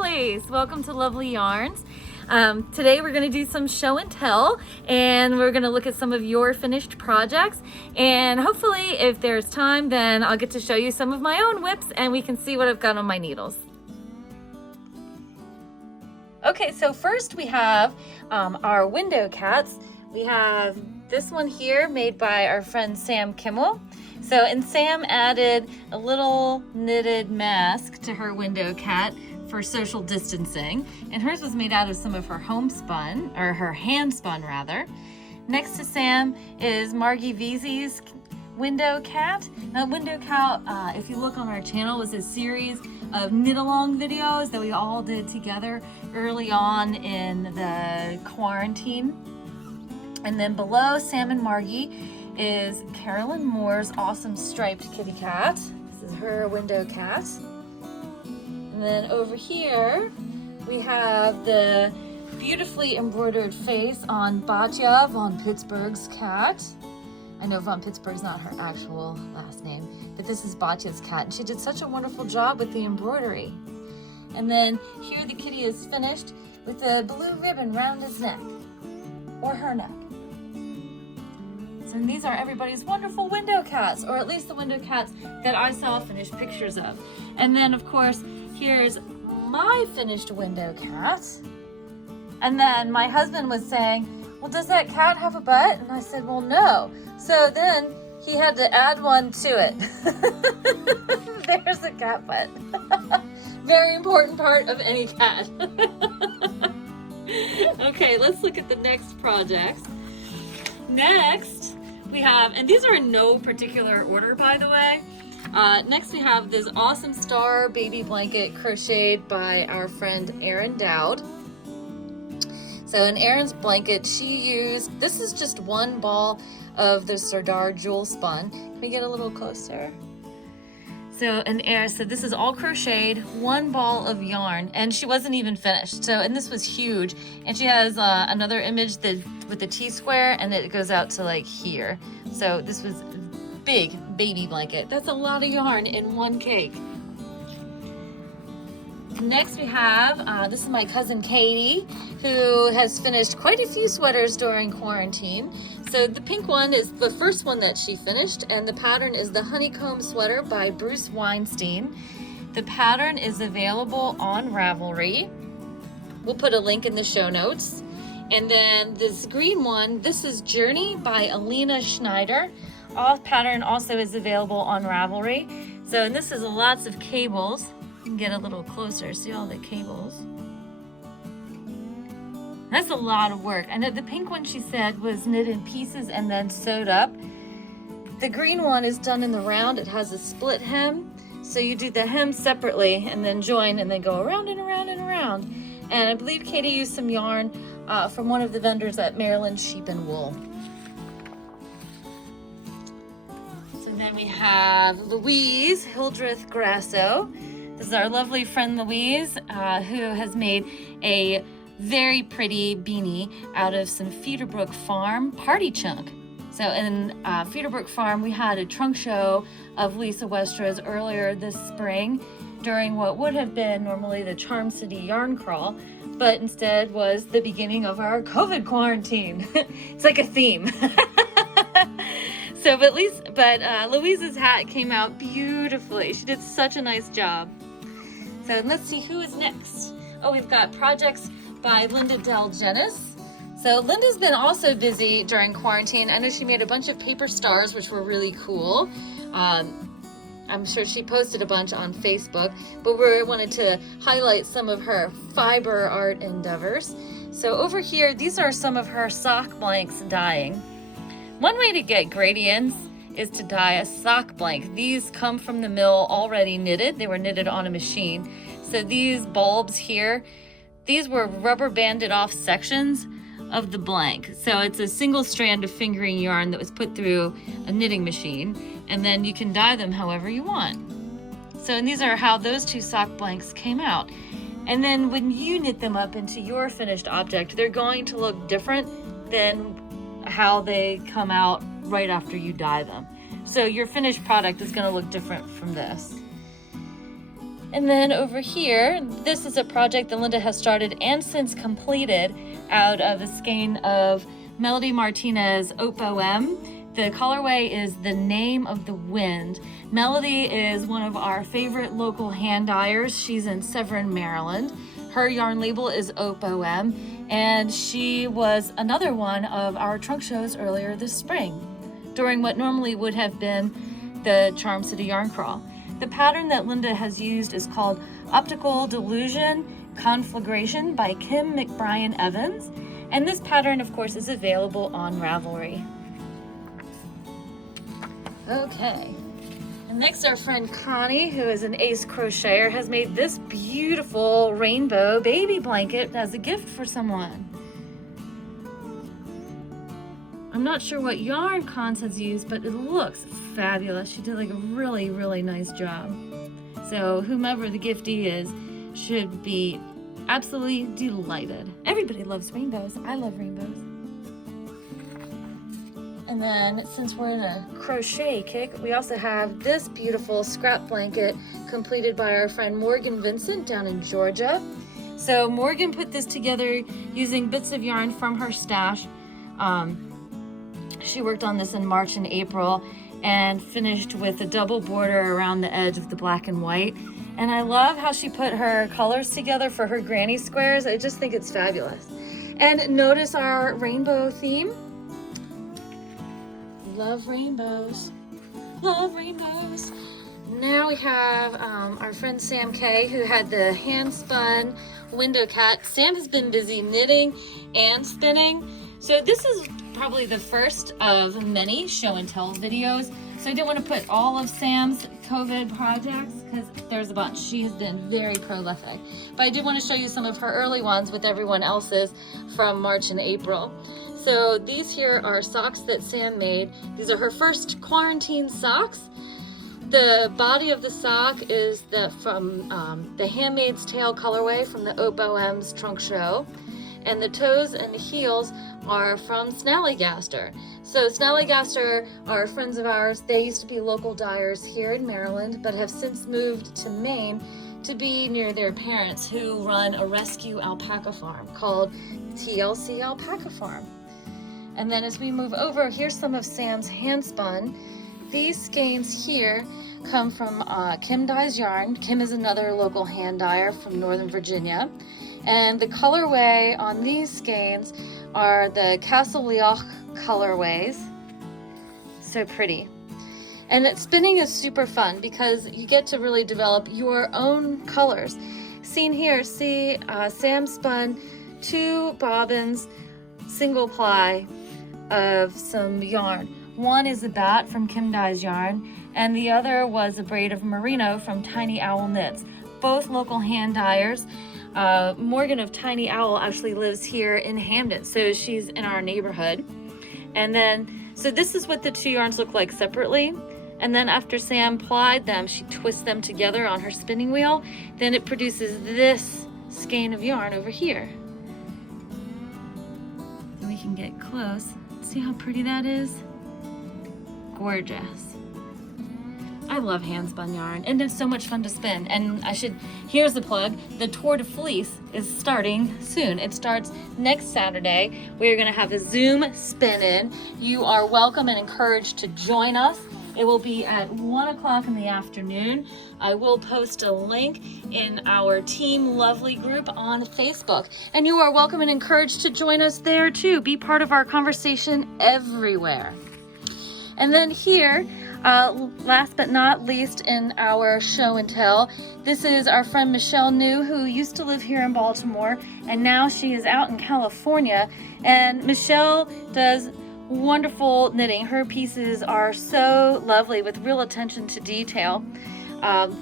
lovelies! Welcome to Lovelyarns. Today we're going to do some show and tell, and we're going to look at some of your finished projects, and hopefully if there's time then I'll get to show you some of my own whips and we can see what I've got on my needles. Okay, so first we have our window cats. We have this one here made by our friend Sam Kimmel. And Sam added a little knitted mask to her window cat for social distancing, and hers was made out of some of her homespun, or her hand spun rather. Next to Sam is Margie Veazey's window cat. Now, window cat, if you look on our channel, was a series of knit-along videos that we all did together early on in the quarantine. And then below Sam and Margie is Carolyn Moore's awesome striped kitty cat. This is her window cat. And then over here we have the beautifully embroidered face on Batya von Pittsburgh's cat. I know von Pittsburgh's not her actual last name, but this is Batya's cat, and she did such a wonderful job with the embroidery. And then here the kitty is finished with a blue ribbon around his neck, or her neck. And these are everybody's wonderful window cats, or at least the window cats that I saw finished pictures of. And then of course, here's my finished window cat. And then my husband was saying, well, does that cat have a butt? And I said, well, no. So then he had to add one to it. There's the cat butt. Very important part of any cat. Okay, let's look at the next projects. Next, we have, and these are in no particular order, by the way. Next, we have this awesome star baby blanket crocheted by our friend Erin Dowd. So in Erin's blanket, she used, this is just one ball of the Sardar jewel spun. Can we get a little closer? So this is all crocheted, one ball of yarn, and she wasn't even finished. And this was huge. And she has another image with the T-square, and it goes out to like here. So this was big baby blanket. That's a lot of yarn in one cake. Next we have, this is my cousin Katie, who has finished quite a few sweaters during quarantine. So the pink one is the first one that she finished, and the pattern is the Honeycomb Sweater by Bruce Weinstein. The pattern is available on Ravelry. We'll put a link in the show notes. And then this green one, this is Journey by Alina Schneider. All pattern also is available on Ravelry. And this is lots of cables. You can get a little closer, see all the cables. That's a lot of work. And the pink one, she said, was knit in pieces and then sewed up. The green one is done in the round. It has a split hem. So you do the hem separately and then join and then go around and around and around. And I believe Katie used some yarn from one of the vendors at Maryland Sheep and Wool. So then we have Louise, Hildreth-Grasso. This is our lovely friend Louise, who has made a very pretty beanie out of some Feederbrook Farm party chunk. So in Feederbrook Farm, we had a trunk show of Lisa Westra's earlier this spring during what would have been normally the Charm City yarn crawl, but instead was the beginning of our COVID quarantine. It's like a theme. But Louise's hat came out beautifully. She did such a nice job. So let's see who is next. Oh, we've got projects by Lynda Del Genis. So Lynda's been also busy during quarantine. I know she made a bunch of paper stars, which were really cool. I'm sure she posted a bunch on Facebook, but we wanted to highlight some of her fiber art endeavors. So over here, these are some of her sock blanks dyeing. One way to get gradients is to dye a sock blank. These come from the mill already knitted. They were knitted on a machine. So these bulbs here, these were rubber banded off sections of the blank. So it's a single strand of fingering yarn that was put through a knitting machine, and then you can dye them however you want. And these are how those two sock blanks came out. And then when you knit them up into your finished object, they're going to look different than how they come out right after you dye them. So your finished product is going to look different from this. And then over here, this is a project that Lynda has started and since completed out of a skein of Melody Martinez Opo-M. The colorway is The Name of the Wind. Melody is one of our favorite local hand dyers. She's in Severn, Maryland. Her yarn label is Opo-M, and she was another one of our trunk shows earlier this spring, during what normally would have been the Charm City Yarn Crawl. The pattern that Lynda has used is called Optical Delusion Conflagration by Kim McBrien Evans. And this pattern, of course, is available on Ravelry. Okay. And next, our friend Connie, who is an ace crocheter, has made this beautiful rainbow baby blanket as a gift for someone. I'm not sure what yarn Cons has used, but it looks fabulous. She did like a really, really nice job. So whomever the giftee is should be absolutely delighted. Everybody loves rainbows. I love rainbows. And then since we're in a crochet kick, we also have this beautiful scrap blanket completed by our friend Morgan Vincent down in Georgia. So Morgan put this together using bits of yarn from her stash. She worked on this in March and April and finished with a double border around the edge of the black and white. And I love how she put her colors together for her granny squares. I just think it's fabulous. And notice our rainbow theme. Love rainbows, love rainbows. Now we have our friend Sam K, who had the hand spun window cat. Sam has been busy knitting and spinning. So this is probably the first of many show and tell videos. So I didn't want to put all of Sam's COVID projects because there's a bunch. She has been very prolific. But I did want to show you some of her early ones with everyone else's from March and April. So these here are socks that Sam made. These are her first quarantine socks. The body of the sock is from the Handmaid's Tale colorway from the Opo-M's trunk show. And the toes and heels are from Snallygaster. So Snallygaster are friends of ours. They used to be local dyers here in Maryland, but have since moved to Maine to be near their parents, who run a rescue alpaca farm called TLC Alpaca Farm. And then as we move over, here's some of Sam's hand spun. These skeins here come from Kim Dyes Yarn. Kim is another local hand dyer from Northern Virginia. And the colorway on these skeins are the Castle Leoch colorways. So pretty. And spinning is super fun because you get to really develop your own colors. Seen here, see Sam spun 2 bobbins, single ply of some yarn. One is a bat from Kim Dyes Yarn, and the other was a braid of merino from Tiny Owl Knits. Both local hand dyers. Morgan of Tiny Owl actually lives here in Hamden, so she's in our neighborhood. And then, so this is what the 2 yarns look like separately. And then after Sam plied them, she twists them together on her spinning wheel. Then it produces this skein of yarn over here. And we can get close. See how pretty that is? Gorgeous. I love hand spun yarn, and it's so much fun to spin. And here's the plug, the Tour de Fleece is starting soon. It starts next Saturday. We are gonna have a Zoom spin-in. You are welcome and encouraged to join us. It will be at 1 o'clock in the afternoon. I will post a link in our Team Lovely group on Facebook. And you are welcome and encouraged to join us there too. Be part of our conversation everywhere. And then here, last but not least in our show and tell, this is our friend Michelle New, who used to live here in Baltimore, and now she is out in California. And Michelle does wonderful knitting. Her pieces are so lovely with real attention to detail.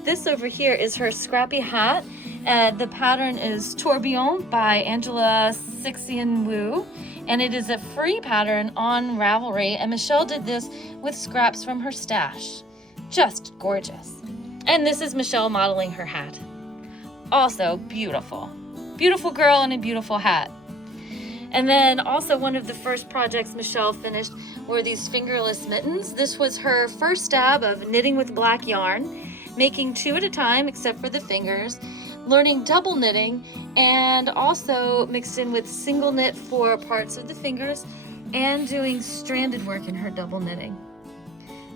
This over here is her scrappy hat. The pattern is Tourbillon by Angela Sixian Wu, and it is a free pattern on Ravelry, and Michelle did this with scraps from her stash. Just gorgeous. And this is Michelle modeling her hat. Also beautiful. Beautiful girl in a beautiful hat. And then also one of the first projects Michelle finished were these fingerless mittens. This was her first stab of knitting with black yarn. making 2 at a time except for the fingers, learning double knitting, and also mixed in with single knit for parts of the fingers, and doing stranded work in her double knitting.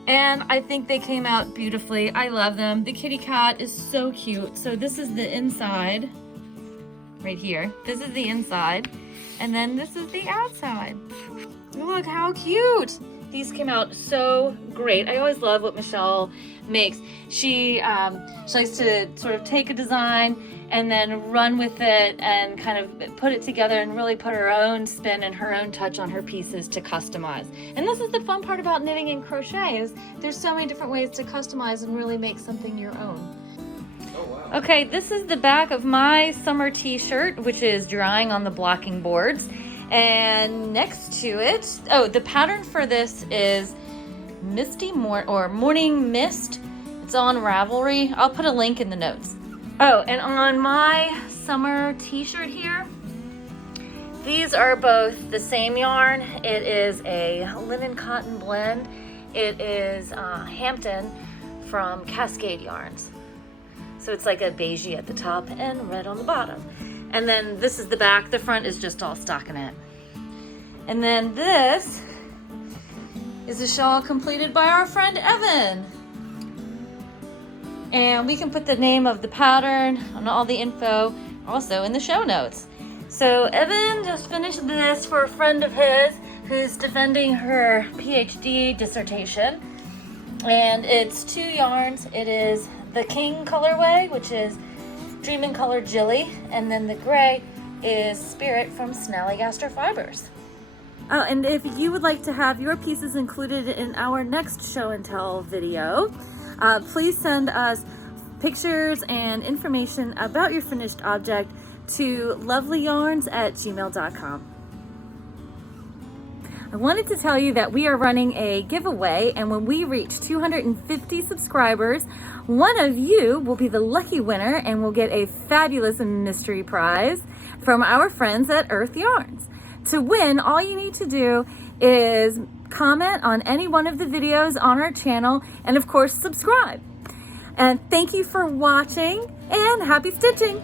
And I think they came out beautifully. I love them. The kitty cat is so cute. So this is the inside, right here. This is the inside, and then this is the outside. Look how cute. These came out so great. I always love what Michelle makes. She likes to sort of take a design and then run with it and kind of put it together and really put her own spin and her own touch on her pieces to customize. And this is the fun part about knitting and crochet, is there's so many different ways to customize and really make something your own. Oh, wow. Okay, this is the back of my summer t-shirt, which is drying on the blocking boards. And next to it, oh, the pattern for this is Morning Mist. It's on Ravelry. I'll put a link in the notes. Oh, and on my summer t-shirt here, these are both the same yarn. It is a linen cotton blend. It is Hampton from Cascade Yarns. So it's like a beigey at the top and red on the bottom. And then this is the back. The front is just all stockinette. And then this is a shawl completed by our friend Evan. And we can put the name of the pattern and all the info also in the show notes. So Evan just finished this for a friend of his who's defending her PhD dissertation. And it's 2 yarns. It is the King colorway, which is Dream in Color Jilly, and then the gray is Spirit from Snallygaster Fibers. Oh, and if you would like to have your pieces included in our next show and tell video, please send us pictures and information about your finished object to lovelyarns@gmail.com. I wanted to tell you that we are running a giveaway, and when we reach 250 subscribers, one of you will be the lucky winner and will get a fabulous mystery prize from our friends at Earth Yarns. To win, all you need to do is comment on any one of the videos on our channel, and of course subscribe. And thank you for watching, and happy stitching!